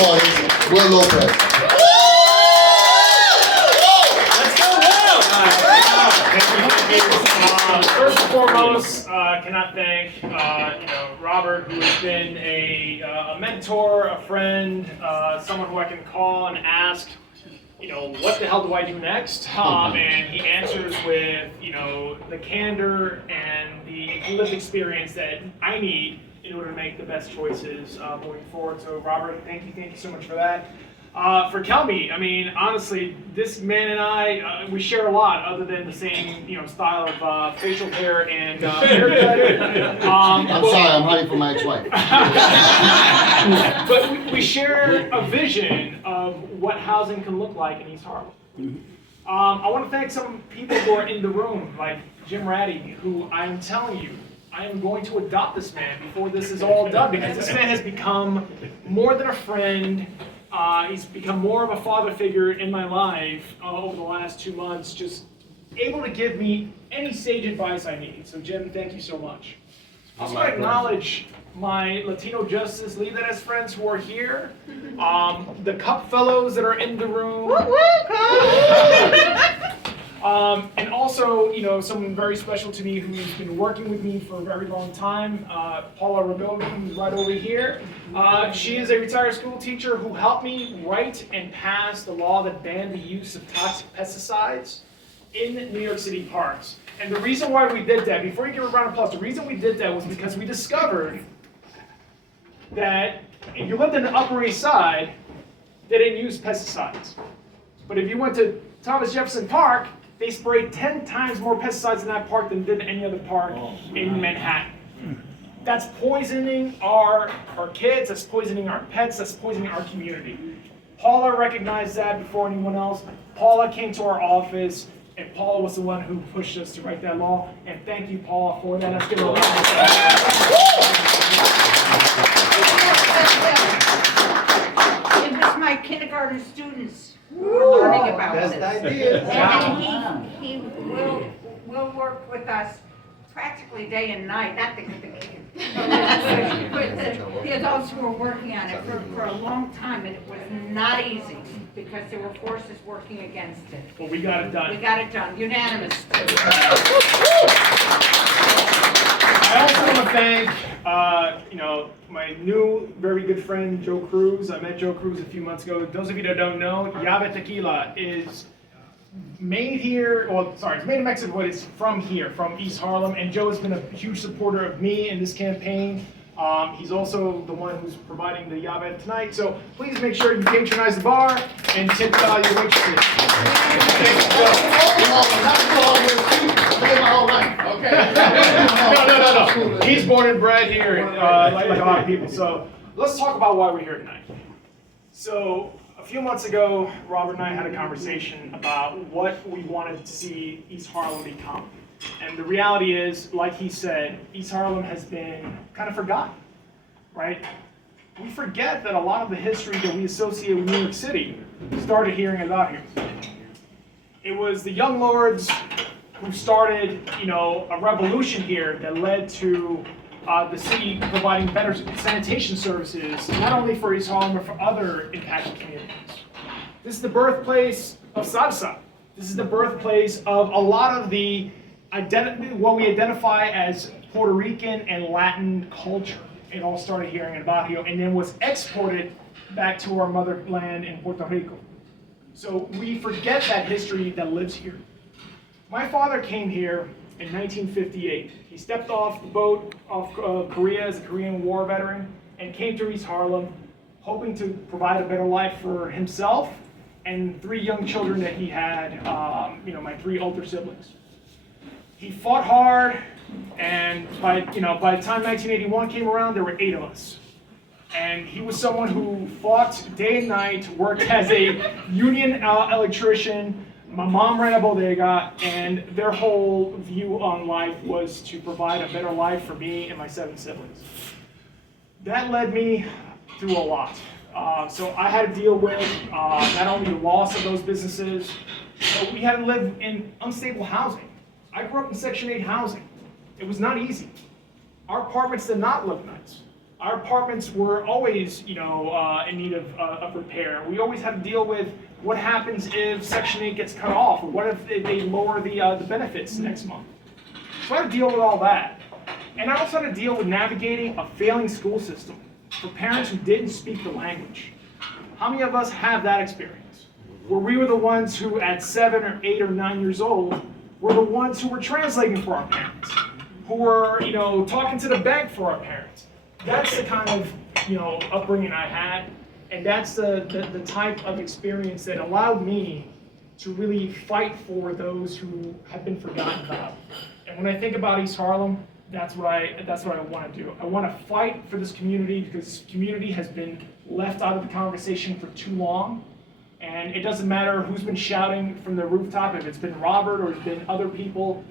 audience, Will Lopez. First and foremost, cannot thank Robert, who has been a mentor, a friend, someone who I can call and ask, what the hell do I do next? And he answers with, the candor and the lived experience that I need in order to make the best choices moving forward. So Robert, thank you so much for that. For Kelby, I mean, honestly, this man and I, we share a lot other than the same, style of facial hair and haircut. I'm sorry, I'm hiding from my ex-wife. But we share a vision of what housing can look like in East Harlem. I want to thank some people who are in the room, like Jim Ratty, who I am telling you, I am going to adopt this man before this is all done, because this man has become more than a friend. He's become more of a father figure in my life over the last 2 months, just able to give me any sage advice I need. So Jim, thank you so much. I also want to acknowledge my Latino Justice Leave That As friends who are here, the Cup Fellows that are in the room, and also, someone very special to me who's been working with me for a very long time, Paula Ragovi, who's right over here. She is a retired school teacher who helped me write and pass the law that banned the use of toxic pesticides in New York City parks. And the reason why we did that, before you give a round of applause, the reason we did that was because we discovered that if you lived in the Upper East Side, they didn't use pesticides. But if you went to Thomas Jefferson Park, they sprayed 10 times more pesticides in that park than did any other park in Manhattan. That's poisoning our kids, that's poisoning our pets, that's poisoning our community. Paula recognized that before anyone else. Paula came to our office, and Paula was the one who pushed us to write that law. And thank you, Paula, for that. Let's give her a round of applause. It was my kindergarten students who were learning about this. That's the idea. And he will work with us practically day and night, not the kids, but the adults who were working on it for a long time, and it was not easy because there were forces working against it. But we got it done. We got it done, unanimous. I also want to thank, my new very good friend, Joe Cruz. I met Joe Cruz a few months ago. Those of you that don't know, Llave Tequila is made here, it's made in Mexico, but it's from here, from East Harlem. And Joe has been a huge supporter of me in this campaign. He's also the one who's providing the Llave tonight. So please make sure you patronize the bar and tip your waitresses. No. He's born and bred here, like a lot of people. So let's talk about why we're here tonight. So a few months ago, Robert and I had a conversation about what we wanted to see East Harlem become. And the reality is, like he said, East Harlem has been kind of forgotten, right? We forget that a lot of the history that we associate with New York City started here in Barrio. It was the young lords who started, a revolution here that led to the city providing better sanitation services, not only for East Harlem, but for other impacted communities. This is the birthplace of salsa. This is the birthplace of a lot of the what we identify as Puerto Rican and Latin culture. It all started here in Barrio and then was exported back to our motherland in Puerto Rico. So we forget that history that lives here. My father came here in 1958. He stepped off the boat off Korea as a Korean War veteran and came to East Harlem, hoping to provide a better life for himself and 3 young children that he had, my 3 older siblings. He fought hard, and by the time 1981 came around, there were 8 of us. And he was someone who fought day and night, worked as a union electrician. My mom ran a bodega, and their whole view on life was to provide a better life for me and my 7 siblings. That led me through a lot. So I had to deal with not only the loss of those businesses, but we had to live in unstable housing. I grew up in Section 8 housing. It was not easy. Our apartments did not look nice. Our apartments were always, in need of repair. We always had to deal with what happens if Section 8 gets cut off, or what if they lower the benefits next month. So I had to deal with all that. And I also had to deal with navigating a failing school system for parents who didn't speak the language. How many of us have that experience? Where we were the ones who, at 7 or 8 or 9 years old, were the ones who were translating for our parents, who were, talking to the bank for our parents. That's the kind of, upbringing I had, and that's the type of experience that allowed me to really fight for those who have been forgotten about. And when I think about East Harlem, that's what I want to do. I want to fight for this community because this community has been left out of the conversation for too long. And it doesn't matter who's been shouting from the rooftop, if it's been Robert or it's been other people.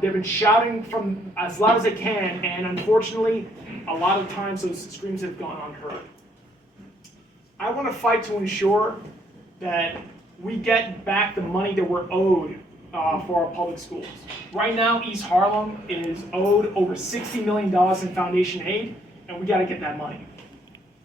They've been shouting from as loud as they can, and unfortunately, a lot of times those screams have gone unheard. I want to fight to ensure that we get back the money that we're owed for our public schools. Right now, East Harlem is owed over $60 million in foundation aid, and we got to get that money.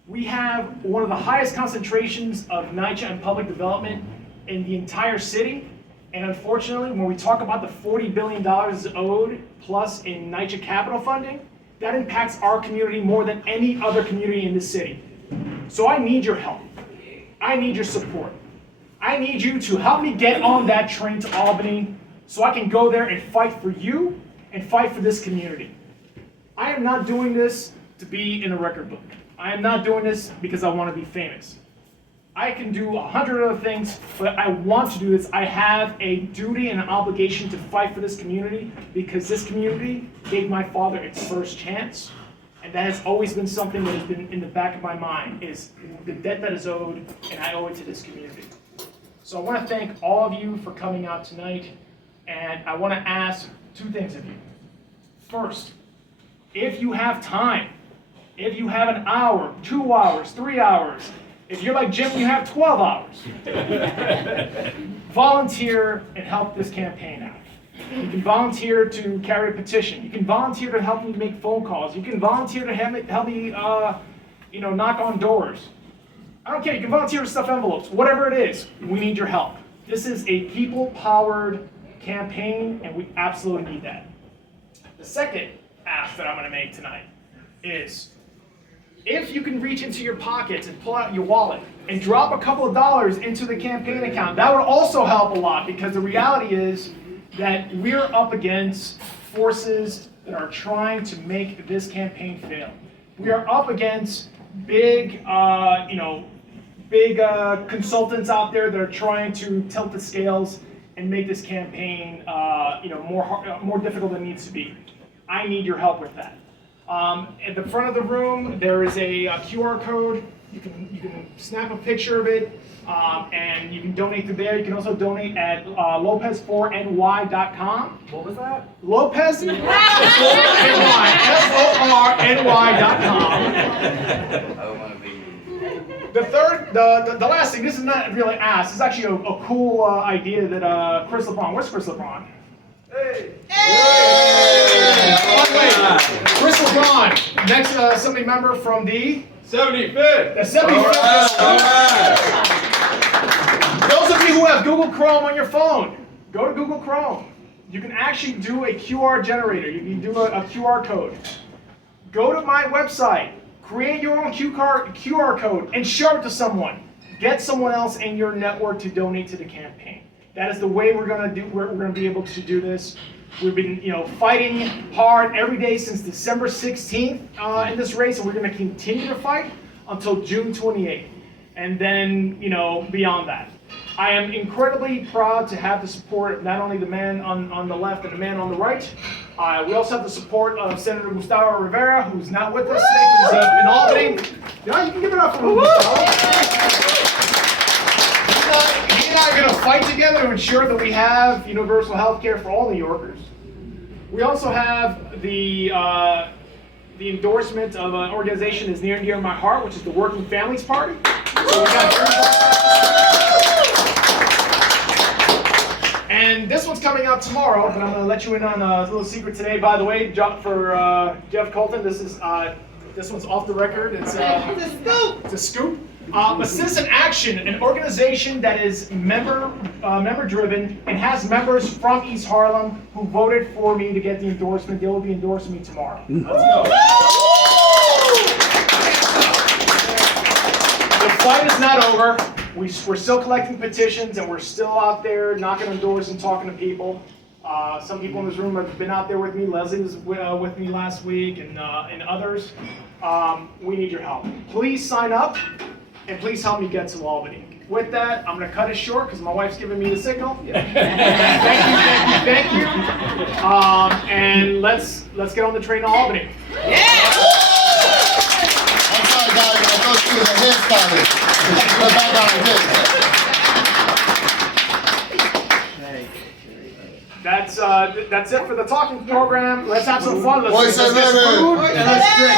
We have one of the highest concentrations of NYCHA and public development in the entire city, and unfortunately, when we talk about the $40 billion owed plus in NYCHA capital funding, that impacts our community more than any other community in this city. So I need your help. I need your support. I need you to help me get on that train to Albany so I can go there and fight for you and fight for this community. I am not doing this to be in a record book. I am not doing this because I want to be famous. I can do 100 other things, but I want to do this. I have a duty and an obligation to fight for this community because this community gave my father its first chance. And that has always been something that has been in the back of my mind, is the debt that is owed, and I owe it to this community. So I want to thank all of you for coming out tonight, and I want to ask two things of you. First, if you have time, if you have an hour, 2 hours, 3 hours, if you're like Jim, you have 12 hours, volunteer and help this campaign out. You can volunteer to carry a petition. You can volunteer to help me make phone calls. You can volunteer to help me knock on doors. I don't care. You can volunteer to stuff envelopes. Whatever it is, we need your help. This is a people-powered campaign, and we absolutely need that. The second ask that I'm going to make tonight is, if you can reach into your pockets and pull out your wallet and drop a couple of dollars into the campaign account, that would also help a lot, because the reality is that we're up against forces that are trying to make this campaign fail. We are up against big consultants out there that are trying to tilt the scales and make this campaign more difficult than it needs to be. I need your help with that. At the front of the room, there is a QR code. You can snap a picture of it, and you can donate through there. You can also donate at Lopez4ny.com. What was that? Lopez 4ny, LORNY.com. The last thing, this is not really asked, this is actually a cool idea that Chris LeBron, where's Chris LeBron? Hey! By the way, Chris LeBron, next assembly member from the 75th! The 75th! Alright. Those of you who have Google Chrome on your phone, go to Google Chrome. You can actually do a QR generator. You can do a QR code. Go to my website, create your own QR code, and show it to someone. Get someone else in your network to donate to the campaign. That is the way we're going to be able to do this. We've been, fighting hard every day since December 16th in this race, and we're going to continue to fight until June 28th, and then, beyond that. I am incredibly proud to have the support of not only the man on the left and the man on the right. We also have the support of Senator Gustavo Rivera, who's not with us today because he's in Albany. You can give it up for Gustavo. He and I are going to fight together to ensure that we have universal health care for all New Yorkers. We also have the endorsement of an organization that's near and dear to my heart, which is the Working Families Party. So we got and this one's coming out tomorrow, but I'm going to let you in on a little secret today. By the way, for Jeff Colton, this is This one's off the record. It's a scoop. But Citizen Action, an organization that is member-driven and has members from East Harlem who voted for me to get the endorsement. They will be endorsing me tomorrow. Let's go. The fight is not over. We're still collecting petitions and we're still out there knocking on doors and talking to people. Some people in this room have been out there with me. Leslie was with me last week and others. We need your help. Please sign up. And please help me get to Albany. With that, I'm going to cut it short because my wife's giving me the signal. Thank you. And let's get on the train to Albany. I'm sorry, guys. I go through the hairstylist. Go back on the That's it for the talking program. Let's have some fun. Voice Let's of get Living. food and let's drink.